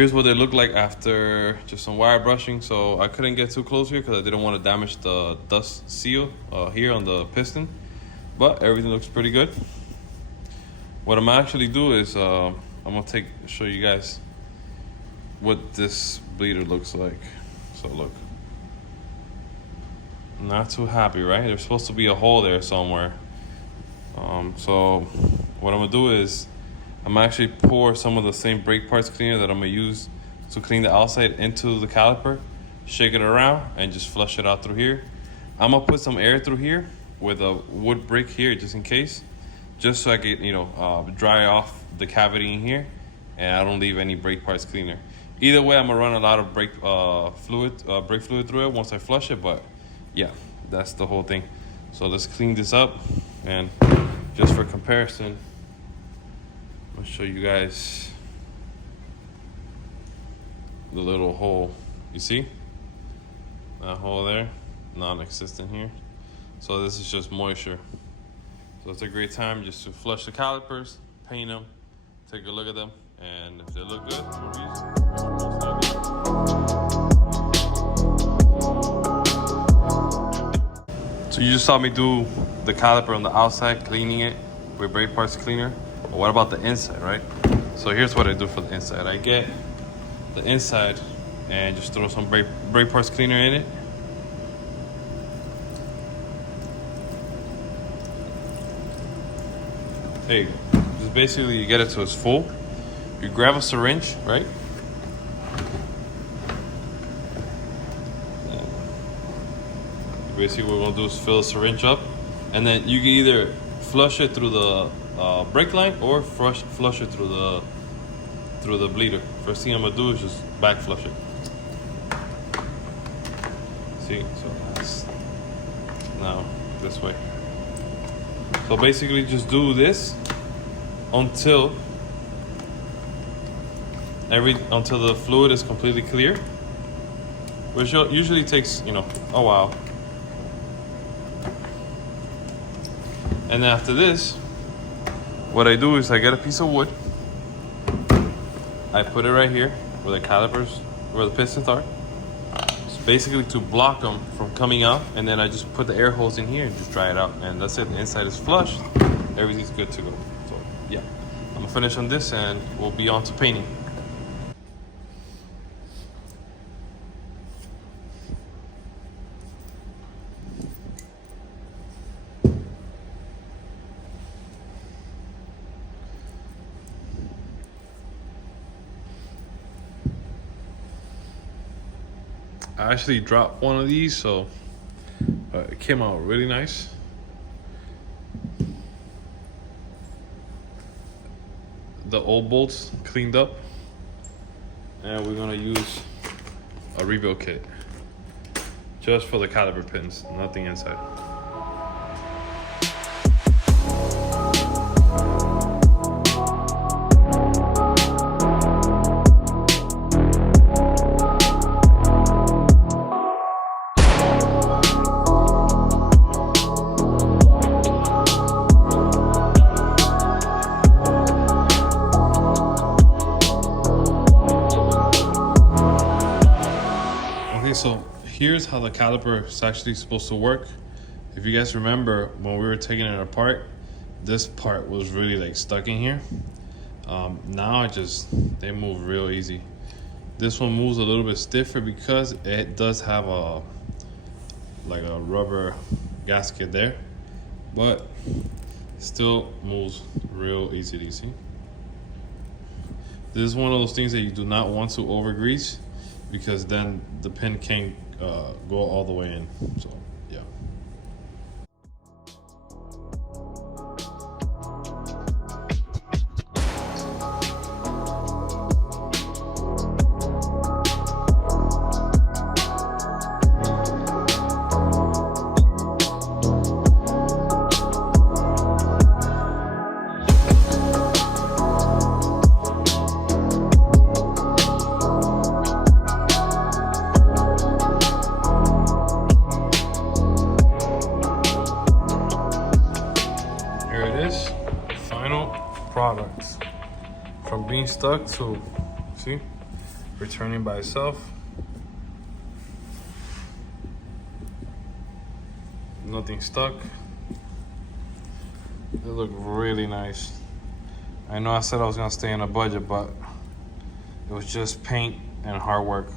Here's what they look like after just some wire brushing. So I couldn't get too close here because I didn't want to damage the dust seal here on the piston. But everything looks pretty good. What I'm gonna actually do is I'm gonna show you guys what this bleeder looks like. So look, not too happy, right? There's supposed to be a hole there somewhere. So what I'm gonna do is I'm gonna actually pour some of the same brake parts cleaner that I'm gonna use to clean the outside into the caliper, shake it around, and just flush it out through here. I'm gonna put some air through here with a wood brick here just in case, just so I can, dry off the cavity in here and I don't leave any brake parts cleaner. Either way, I'm gonna run a lot of brake fluid through it once I flush it, but yeah, that's the whole thing. So let's clean this up, and just for comparison, I'll show you guys the little hole. You see? That hole there, non-existent here. So this is just moisture. So it's a great time just to flush the calipers, paint them, take a look at them, and if they look good, we'll use them. So you just saw me do the caliper on the outside, cleaning it with brake parts cleaner. But what about the inside, right? So here's what I do for the inside. I get the inside and just throw some brake parts cleaner in it. There you go. Just basically you get it to its full. You grab a syringe, right? Basically what we're gonna do is fill the syringe up, and then you can either flush it through the brake line or flush it through the bleeder. First thing I'm gonna do is just back flush it. See, so that's now this way. So basically just do this until the fluid is completely clear, which usually takes a while. And after this, what I do is I get a piece of wood, I put it right here where the calipers, where the pistons are. It's basically to block them from coming out, and then I just put the air hose in here and just dry it out, and that's it. The inside is flushed, everything's good to go. So yeah, I'm gonna finish on this and we'll be on to painting. I actually dropped one of these, so it came out really nice. The old bolts cleaned up, and we're gonna use a rebuild kit just for the caliper pins, nothing inside. So here's how the caliper is actually supposed to work. If you guys remember when we were taking it apart, this part was really like stuck in here. Now they move real easy. This one moves a little bit stiffer because it does have a rubber gasket there, but still moves real easy to see. This is one of those things that you do not want to over grease, because then the pin can't go all the way in. So yeah. Final products from being stuck to, see, returning by itself. Nothing stuck. They look really nice. I know I said I was gonna stay in a budget, but it was just paint and hard work.